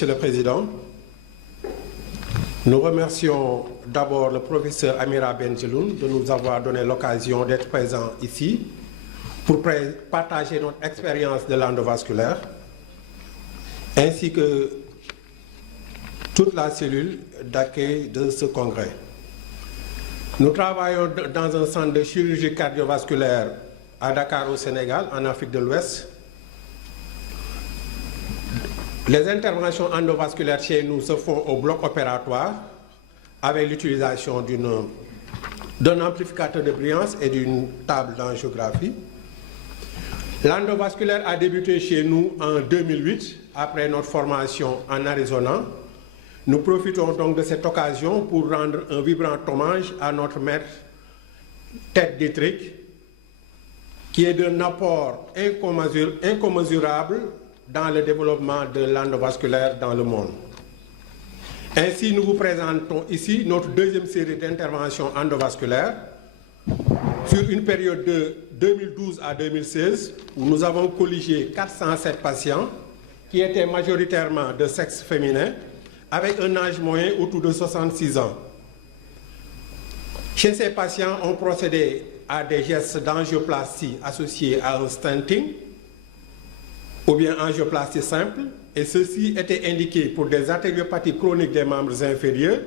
Monsieur le Président, nous remercions d'abord le professeur Amira Benjeloun de nous avoir donné l'occasion d'être présent ici pour partager notre expérience de l'endovasculaire ainsi que toute la cellule d'accueil de ce congrès. Nous travaillons dans un centre de chirurgie cardiovasculaire à Dakar au Sénégal, en Afrique de l'Ouest. Les interventions endovasculaires chez nous se font au bloc opératoire avec l'utilisation d'un amplificateur de brillance et d'une table d'angiographie. L'endovasculaire a débuté chez nous en 2008 après notre formation en Arizona. Nous profitons donc de cette occasion pour rendre un vibrant hommage à notre maître Ted Dietrich, qui est d'un apport incommensurable dans le développement de l'endovasculaire dans le monde. Ainsi, nous vous présentons ici notre deuxième série d'interventions endovasculaires sur une période de 2012 à 2016 où nous avons colligé 407 patients qui étaient majoritairement de sexe féminin avec un âge moyen autour de 66 ans. Chez ces patients, on procédait à des gestes d'angioplastie associés à un stenting ou bien angioplastie simple, et ceci était indiqué pour des artériopathies chroniques des membres inférieurs,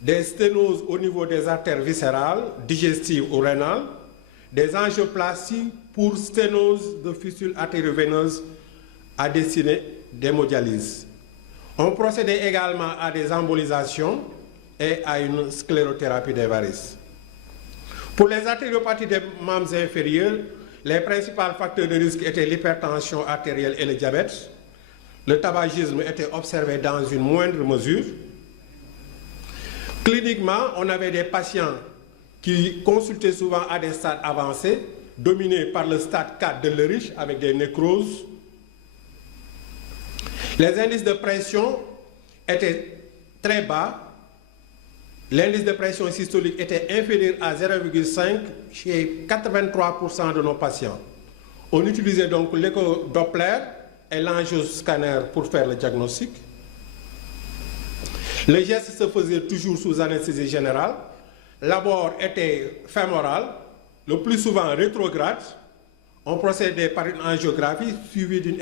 des sténoses au niveau des artères viscérales, digestives ou rénales, des angioplasties pour sténose de fistules artério-veineuses à destinée d'hémodialyse. On procédait également à des embolisations et à une sclérothérapie des varices. Pour les artériopathies des membres inférieurs, les principaux facteurs de risque étaient l'hypertension artérielle et le diabète. Le tabagisme était observé dans une moindre mesure. Cliniquement, on avait des patients qui consultaient souvent à des stades avancés, dominés par le stade 4 de Leriche avec des nécroses. Les indices de pression étaient très bas. L'indice de pression systolique était inférieur à 0,5 chez 83% de nos patients. On utilisait donc l'écho-Doppler et l'angioscanner pour faire le diagnostic. Le geste se faisait toujours sous anesthésie générale. L'abord était fémoral, le plus souvent rétrograde. On procédait par une angiographie suivie d'une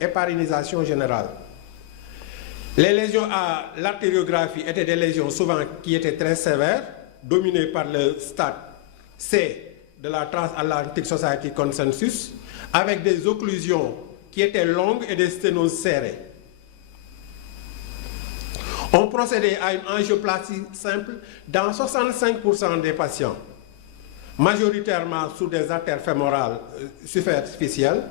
héparinisation générale. Les lésions à l'artériographie étaient des lésions souvent qui étaient très sévères, dominées par le stade C de la Transatlantic Society Consensus, avec des occlusions qui étaient longues et des sténoses serrées. On procédait à une angioplastie simple dans 65% des patients, majoritairement sous des artères fémorales superficielles.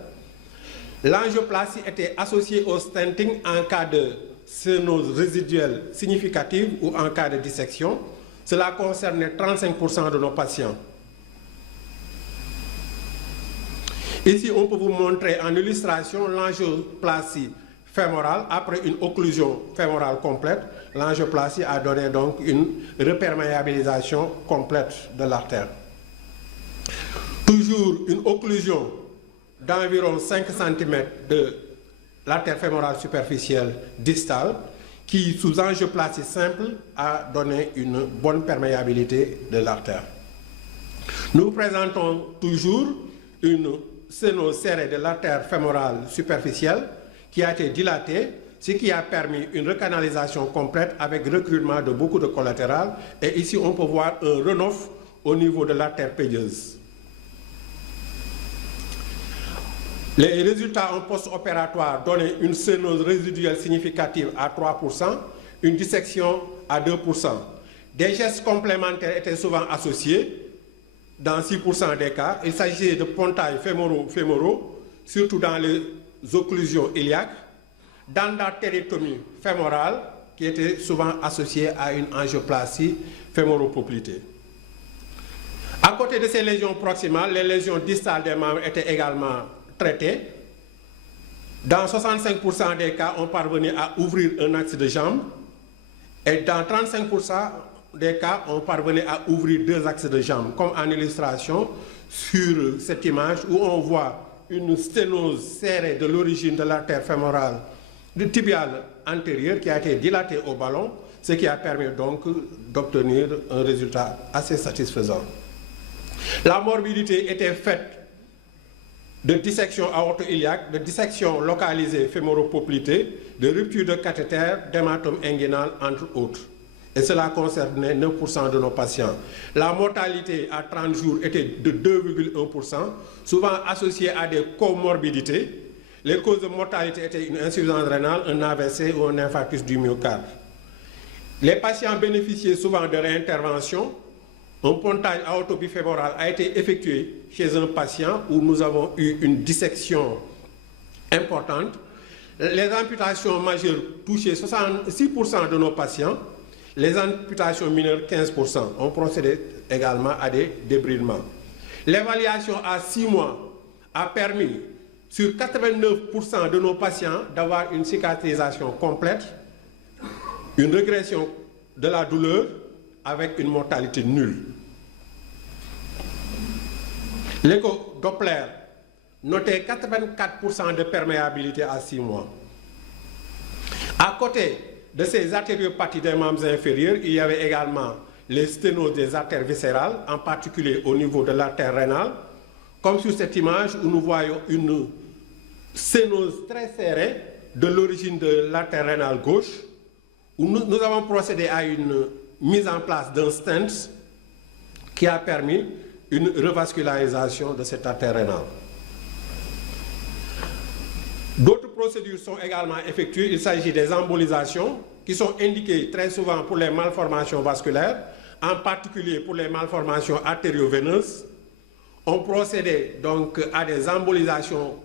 L'angioplastie était associée au stenting en cas de sténose résiduelle significative ou en cas de dissection. Cela concernait 35% de nos patients. Ici, on peut vous montrer en illustration l'angioplastie fémorale après une occlusion fémorale complète. L'angioplastie a donné donc une reperméabilisation complète de l'artère. Toujours une occlusion d'environ 5 cm de l'artère fémorale superficielle distale qui, sous angioplastie simple, a donné une bonne perméabilité de l'artère. Nous présentons toujours une sténose serrée de l'artère fémorale superficielle qui a été dilatée, ce qui a permis une recanalisation complète avec recrutement de beaucoup de collatérales. Et ici, on peut voir un runoff au niveau de l'artère pédieuse. Les résultats en post-opératoire donnaient une sténose résiduelle significative à 3%, une dissection à 2%. Des gestes complémentaires étaient souvent associés. Dans 6% des cas, il s'agissait de pontailles fémoraux, surtout dans les occlusions iliaques, d'endartérectomie fémorale, qui était souvent associée à une angioplastie fémoropoplitée. À côté de ces lésions proximales, les lésions distales des membres étaient également traitées. Dans 65% des cas, on parvenait à ouvrir un axe de jambe, et dans 35% des cas, on parvenait à ouvrir 2 axes de jambe, comme en illustration sur cette image où on voit une sténose serrée de l'origine de l'artère fémorale tibial antérieur qui a été dilaté au ballon, ce qui a permis donc d'obtenir un résultat assez satisfaisant. La morbidité était faite de dissection aorto-iliaque, de dissection localisée fémoropoplitée, de rupture de cathéter, d'hématome inguinal, entre autres. Et cela concernait 9% de nos patients. La mortalité à 30 jours était de 2,1%, souvent associée à des comorbidités. Les causes de mortalité étaient une insuffisance rénale, un AVC ou un infarctus du myocarde. Les patients bénéficiaient souvent de réintervention. Un pontage aortobifémoral a été effectué chez un patient où nous avons eu une dissection importante. Les amputations majeures touchaient 66% de nos patients, les amputations mineures 15%. On procédait également à des débridements. L'évaluation à 6 mois a permis sur 89% de nos patients d'avoir une cicatrisation complète, une régression de la douleur avec une mortalité nulle. L'écho-Doppler notait 84% de perméabilité à 6 mois. À côté de ces artériopathies des membres inférieurs, il y avait également les sténoses des artères viscérales, en particulier au niveau de l'artère rénale, comme sur cette image où nous voyons une sténose très serrée de l'origine de l'artère rénale gauche, où nous avons procédé à une mise en place d'un stent qui a permis une revascularisation de cette artère rénale. D'autres procédures sont également effectuées. Il s'agit des embolisations qui sont indiquées très souvent pour les malformations vasculaires, en particulier pour les malformations artério-veineuses. On procédait donc à des embolisations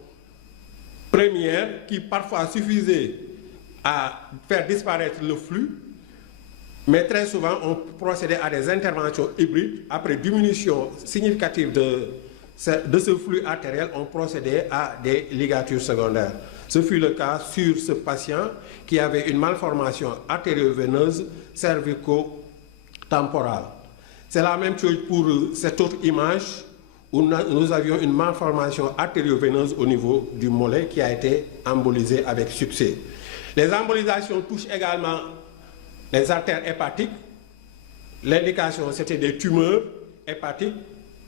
premières qui parfois suffisaient à faire disparaître le flux, mais très souvent on procédait à des interventions hybrides. Après diminution significative de ce flux artériel, on procédait à des ligatures secondaires. Ce fut le cas sur ce patient qui avait une malformation artério-veineuse cervico-temporale. C'est la même chose pour cette autre image où nous avions une malformation artério-veineuse au niveau du mollet qui a été embolisée avec succès. Les embolisations touchent également les artères hépatiques. L'indication, c'était des tumeurs hépatiques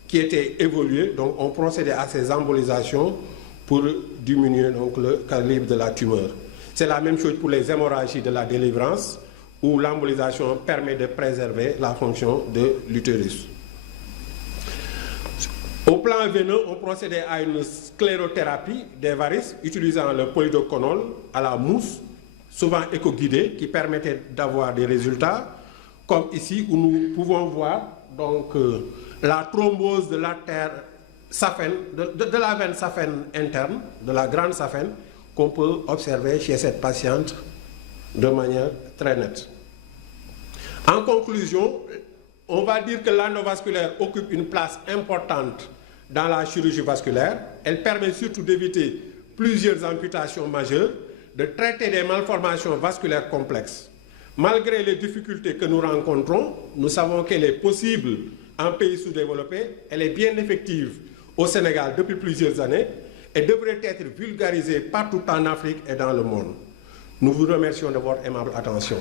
qui étaient évoluées. Donc, on procédait à ces embolisations pour diminuer donc, le calibre de la tumeur. C'est la même chose pour les hémorragies de la délivrance, où l'embolisation permet de préserver la fonction de l'utérus. Au plan veineux, on procédait à une sclérothérapie des varices utilisant le polidoconol à la mousse, souvent éco-guidé, qui permettait d'avoir des résultats, comme ici où nous pouvons voir donc, la thrombose de l'artère saphène, de la veine saphène interne, de la grande saphène, qu'on peut observer chez cette patiente de manière très nette. En conclusion, on va dire que l'endovasculaire occupe une place importante dans la chirurgie vasculaire. Elle permet surtout d'éviter plusieurs amputations majeures, de traiter des malformations vasculaires complexes. Malgré les difficultés que nous rencontrons, nous savons qu'elle est possible en pays sous-développés. Elle est bien effective au Sénégal depuis plusieurs années et devrait être vulgarisée partout en Afrique et dans le monde. Nous vous remercions de votre aimable attention.